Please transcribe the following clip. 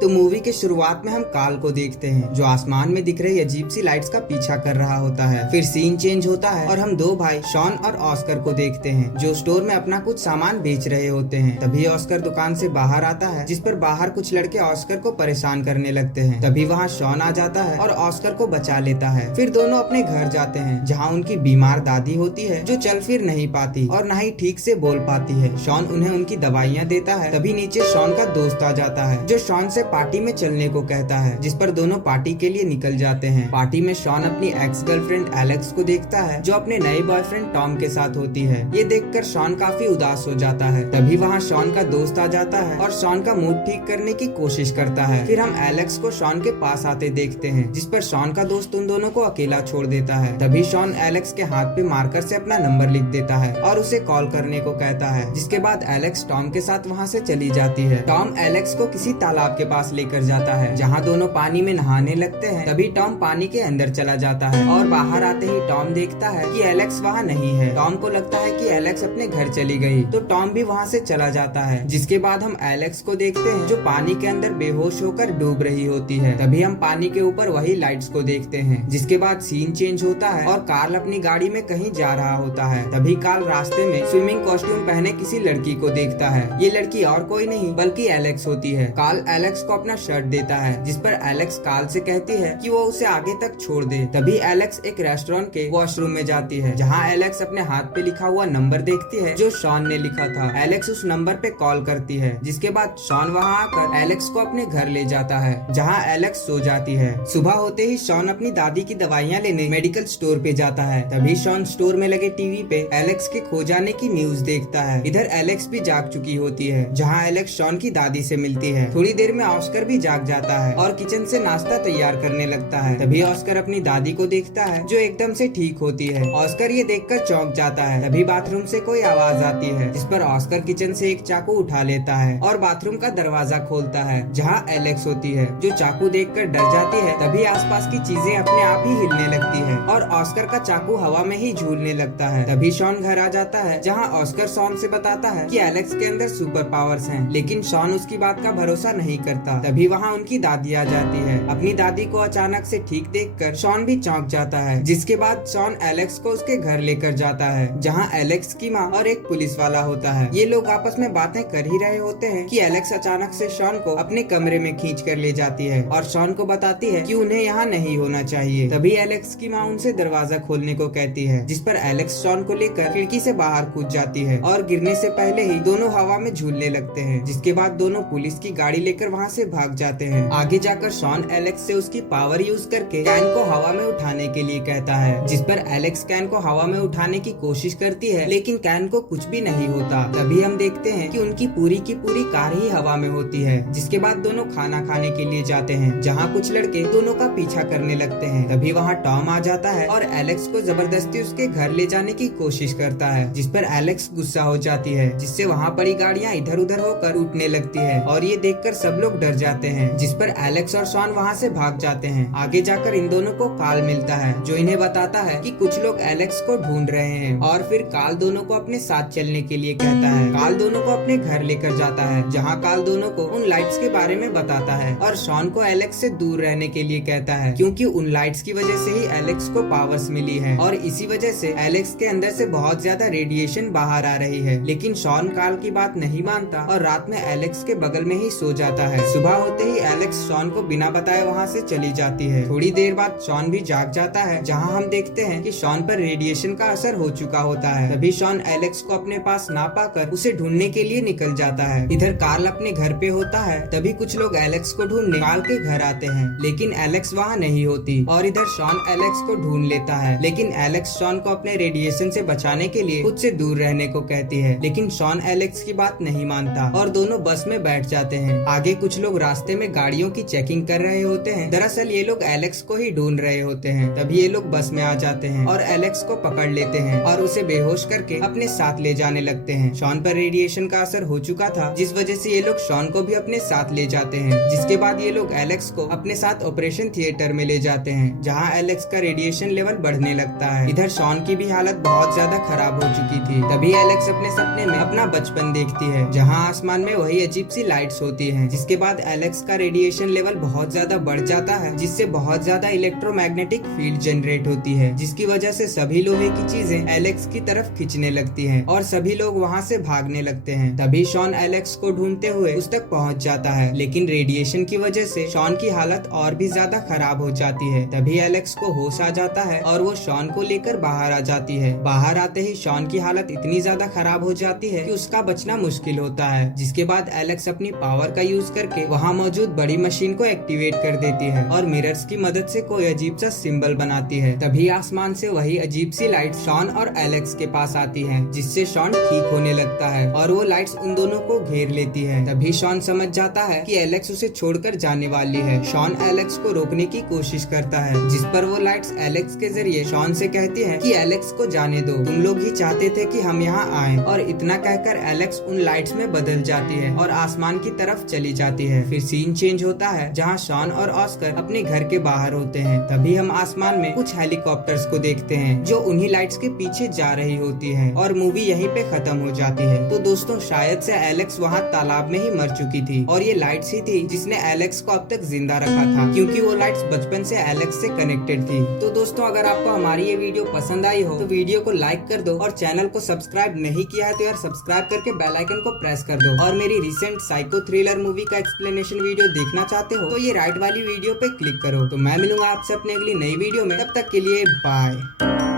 तो मूवी के शुरुआत में हम काल को देखते हैं जो आसमान में दिख रही अजीब सी लाइट्स का पीछा कर रहा होता है। फिर सीन चेंज होता है और हम दो भाई शॉन और ऑस्कर को देखते हैं जो स्टोर में अपना कुछ सामान बेच रहे होते हैं। तभी ऑस्कर दुकान से बाहर आता है जिस पर बाहर कुछ लड़के ऑस्कर को परेशान करने लगते हैं। तभी वहाँ शॉन आ जाता है और ऑस्कर को बचा लेता है। फिर दोनों अपने घर जाते हैं जहाँ उनकी बीमार दादी होती है जो चल फिर नहीं पाती और न ही ठीक से बोल पाती है। शॉन उन्हें उनकी दवाइयाँ देता है। तभी नीचे शॉन का दोस्त आ जाता है जो शॉन से पार्टी में चलने को कहता है, जिस पर दोनों पार्टी के लिए निकल जाते हैं। पार्टी में शॉन अपनी एक्स गर्लफ्रेंड एलेक्स को देखता है जो अपने नए बॉयफ्रेंड टॉम के साथ होती है। ये देखकर शॉन काफी उदास हो जाता है। तभी वहाँ शॉन का दोस्त आ जाता है और शॉन का मूड ठीक करने की कोशिश करता है। फिर हम एलेक्स को शॉन के पास आते देखते हैं जिस पर शॉन का दोस्त उन दोनों को अकेला छोड़ देता है। तभी शॉन एलेक्स के हाथ पे मार्कर से अपना नंबर लिख देता है और उसे कॉल करने को कहता है, जिसके बाद एलेक्स टॉम के साथ वहाँ से चली जाती है। टॉम एलेक्स को किसी तालाब के पास लेकर जाता है जहाँ दोनों पानी में नहाने लगते हैं। तभी टॉम पानी के अंदर चला जाता है और बाहर आते ही टॉम देखता है कि एलेक्स वहाँ नहीं है। टॉम को लगता है कि एलेक्स अपने घर चली गई, तो टॉम भी वहाँ से चला जाता है। जिसके बाद हम एलेक्स को देखते हैं जो पानी के अंदर बेहोश होकर डूब रही होती है। तभी हम पानी के ऊपर वही लाइट्स को देखते हैं। जिसके बाद सीन चेंज होता है और कार्ल अपनी गाड़ी में कहीं जा रहा होता है। तभी कार्ल रास्ते में स्विमिंग कॉस्ट्यूम पहने किसी लड़की को देखता है। ये लड़की और कोई नहीं बल्कि एलेक्स होती है। कार्ल एलेक्स को अपना शर्ट देता है जिस पर एलेक्स कार्ल से कहती है कि वो उसे आगे तक छोड़ दे। तभी एलेक्स एक रेस्टोरेंट के वॉशरूम में जाती है जहाँ एलेक्स अपने हाथ पे लिखा हुआ नंबर देखती है जो शॉन ने लिखा था। एलेक्स उस नंबर पे कॉल करती है। जिसके बाद शॉन वहाँ आकर एलेक्स को अपने घर ले जाता है जहाँ एलेक्स सो जाती है। सुबह होते ही शॉन अपनी दादी की दवाइयाँ लेने मेडिकल स्टोर पे जाता है। तभी शॉन स्टोर में लगे टीवी पे एलेक्स के खो जाने की न्यूज देखता है। इधर एलेक्स भी जाग चुकी होती है जहाँ एलेक्स शॉन की दादी से मिलती है। थोड़ी देर में ऑस्कर भी जाग जाता है और किचन से नाश्ता तैयार करने लगता है। तभी ऑस्कर अपनी दादी को देखता है जो एकदम से ठीक होती है। ऑस्कर ये देखकर चौंक जाता है। तभी बाथरूम से कोई आवाज आती है जिस पर ऑस्कर किचन से एक चाकू उठा लेता है और बाथरूम का दरवाजा खोलता है जहाँ एलेक्स होती है जो चाकू देखकर डर जाती है। तभी आसपास की चीजें अपने आप ही हिलने लगती है और ऑस्कर का चाकू हवा में ही झूलने लगता है। तभी शॉन घर आ जाता है जहाँ ऑस्कर शॉन से बताता है कि एलेक्स के अंदर सुपर पावर्स हैं, लेकिन शॉन उसकी बात का भरोसा नहीं करता। तभी वहाँ उनकी दादी आ जाती है। अपनी दादी को अचानक से ठीक देखकर शॉन भी चौंक जाता है। जिसके बाद शॉन एलेक्स को उसके घर लेकर जाता है जहाँ एलेक्स की माँ और एक पुलिस वाला होता है। ये लोग आपस में बातें कर ही रहे होते हैं कि एलेक्स अचानक से शॉन को अपने कमरे में खींच कर ले जाती है और शॉन को बताती है कि उन्हें यहाँ नहीं होना चाहिए। तभी एलेक्स की माँ उनसे दरवाजा खोलने को कहती है जिस पर एलेक्स शॉन को लेकर खिड़की से बाहर कूद जाती है और गिरने से पहले ही दोनों हवा में झूलने लगते हैं। जिसके बाद दोनों पुलिस की गाड़ी लेकर वहाँ से भाग जाते हैं। आगे जाकर शॉन एलेक्स से उसकी पावर यूज करके कैन को हवा में उठाने के लिए कहता है, जिस पर एलेक्स कैन को हवा में उठाने की कोशिश करती है लेकिन कैन को कुछ भी नहीं होता। तभी हम देखते हैं कि उनकी पूरी की पूरी कार ही हवा में होती है। जिसके बाद दोनों खाना खाने के लिए जाते हैं जहाँ कुछ लड़के दोनों का पीछा करने लगते हैं। तभी वहाँ टॉम आ जाता है और एलेक्स को जबरदस्ती उसके घर ले जाने की कोशिश करता है, जिस पर एलेक्स गुस्सा हो जाती है जिससे वहाँ पड़ी गाड़ियाँ इधर उधर होकर उठने लगती है और ये देखकर सब लोग डर जाते हैं। जिस पर एलेक्स और शॉन वहाँ से भाग जाते हैं। आगे जाकर इन दोनों को कार्ल मिलता है जो इन्हें बताता है कि कुछ लोग एलेक्स को ढूंढ रहे हैं और फिर कार्ल दोनों को अपने साथ चलने के लिए कहता है। कार्ल दोनों को अपने घर लेकर जाता है जहाँ कार्ल दोनों को उन लाइट्स के बारे में बताता है और शॉन को एलेक्स से दूर रहने के लिए कहता है क्योंकि उन लाइट्स की वजह से ही एलेक्स को पावर्स मिली है और इसी वजह से एलेक्स के अंदर से बहुत ज्यादा रेडिएशन बाहर आ रही है। लेकिन शॉन कार्ल की बात नहीं मानता और रात में एलेक्स के बगल में ही सो जाता है। सुबह होते ही एलेक्स शॉन को बिना बताए वहाँ से चली जाती है। थोड़ी देर बाद शॉन भी जाग जाता है जहाँ हम देखते हैं कि शॉन पर रेडिएशन का असर हो चुका होता है। तभी शॉन एलेक्स को अपने पास ना पाकर उसे ढूंढने के लिए निकल जाता है। इधर कार्ल अपने घर पे होता है। तभी कुछ लोग एलेक्स को ढूंढने कार्ल के घर आते हैं लेकिन एलेक्स वहाँ नहीं होती और इधर शॉन एलेक्स को ढूंढ लेता है। लेकिन एलेक्स शॉन को अपने रेडिएशन से बचाने के लिए खुद से दूर रहने को कहती है, लेकिन शॉन एलेक्स की बात नहीं मानता और दोनों बस में बैठ जाते हैं। आगे कुछ लोग रास्ते में गाड़ियों की चेकिंग कर रहे होते हैं। दरअसल ये लोग एलेक्स को ही ढूंढ रहे होते हैं। तभी ये लोग बस में आ जाते हैं और एलेक्स को पकड़ लेते हैं और उसे बेहोश करके अपने साथ ले जाने लगते हैं। शॉन पर रेडिएशन का असर हो चुका था जिस वजह से ये लोग शॉन को भी अपने साथ ले जाते हैं। जिसके बाद ये लोग एलेक्स को अपने साथ ऑपरेशन थिएटर में ले जाते हैं जहाँ एलेक्स का रेडिएशन लेवल बढ़ने लगता है। इधर शॉन की भी हालत बहुत ज्यादा खराब हो चुकी थी। तभी एलेक्स अपने सपने में अपना बचपन देखती है जहाँ आसमान में वही अजीब सी लाइट्स होती हैं। जिसके बाद बाद एलेक्स का रेडिएशन लेवल बहुत ज्यादा बढ़ जाता है, जिससे बहुत ज्यादा इलेक्ट्रोमैग्नेटिक फील्ड जनरेट होती है, जिसकी वजह से सभी लोहे की चीजें एलेक्स की तरफ खींचने लगती हैं और सभी लोग वहाँ से भागने लगते हैं। तभी शॉन एलेक्स को ढूंढते हुए उस तक पहुँच जाता है, लेकिन रेडिएशन की वजह से शॉन की हालत और भी ज्यादा खराब हो जाती है। तभी एलेक्स को होश आ जाता है और वो शॉन को लेकर बाहर आ जाती है। बाहर आते ही शॉन की हालत इतनी ज्यादा खराब हो जाती है कि उसका बचना मुश्किल होता है, जिसके बाद एलेक्स अपनी पावर का यूज करके वहाँ मौजूद बड़ी मशीन को एक्टिवेट कर देती है और मिरर्स की मदद से कोई अजीब सा सिंबल बनाती है। तभी आसमान से वही अजीब सी लाइट शॉन और एलेक्स के पास आती है, जिससे शॉन ठीक होने लगता है और वो लाइट्स उन दोनों को घेर लेती है। तभी शॉन समझ जाता है कि एलेक्स उसे छोड़कर जाने वाली है। शॉन एलेक्स को रोकने की कोशिश करता है, जिस पर वो लाइट्स एलेक्स के जरिए शॉन से कहती है कि एलेक्स को जाने दो, तुम लोग ही चाहते थे कि हम यहाँ आए। और इतना कहकर एलेक्स उन लाइट्स में बदल जाती है और आसमान की तरफ चली जाती है। फिर सीन चेंज होता है, जहाँ शॉन और ऑस्कर अपने घर के बाहर होते हैं। तभी हम आसमान में कुछ हेलीकॉप्टर्स को देखते हैं जो उन्हीं लाइट्स के पीछे जा रही होती है और मूवी यहीं पे खत्म हो जाती है। तो दोस्तों शायद से एलेक्स वहाँ तालाब में ही मर चुकी थी और ये लाइट्स ही थी जिसने एलेक्स को अब तक जिंदा रखा था, क्योंकि वो लाइट्स बचपन से एलेक्स से कनेक्टेड थी। तो दोस्तों अगर आपको हमारी ये वीडियो पसंद आई हो तो वीडियो को लाइक कर दो और चैनल को सब्सक्राइब नहीं किया है तो यार सब्सक्राइब करके बेल आइकन को प्रेस कर दो। और मेरी रिसेंट साइको थ्रिलर मूवी का एक्सप्लेनेशन वीडियो देखना चाहते हो तो ये राइट वाली वीडियो पे क्लिक करो। तो मैं मिलूंगा आपसे अपने अगली नई वीडियो में, तब तक के लिए बाय।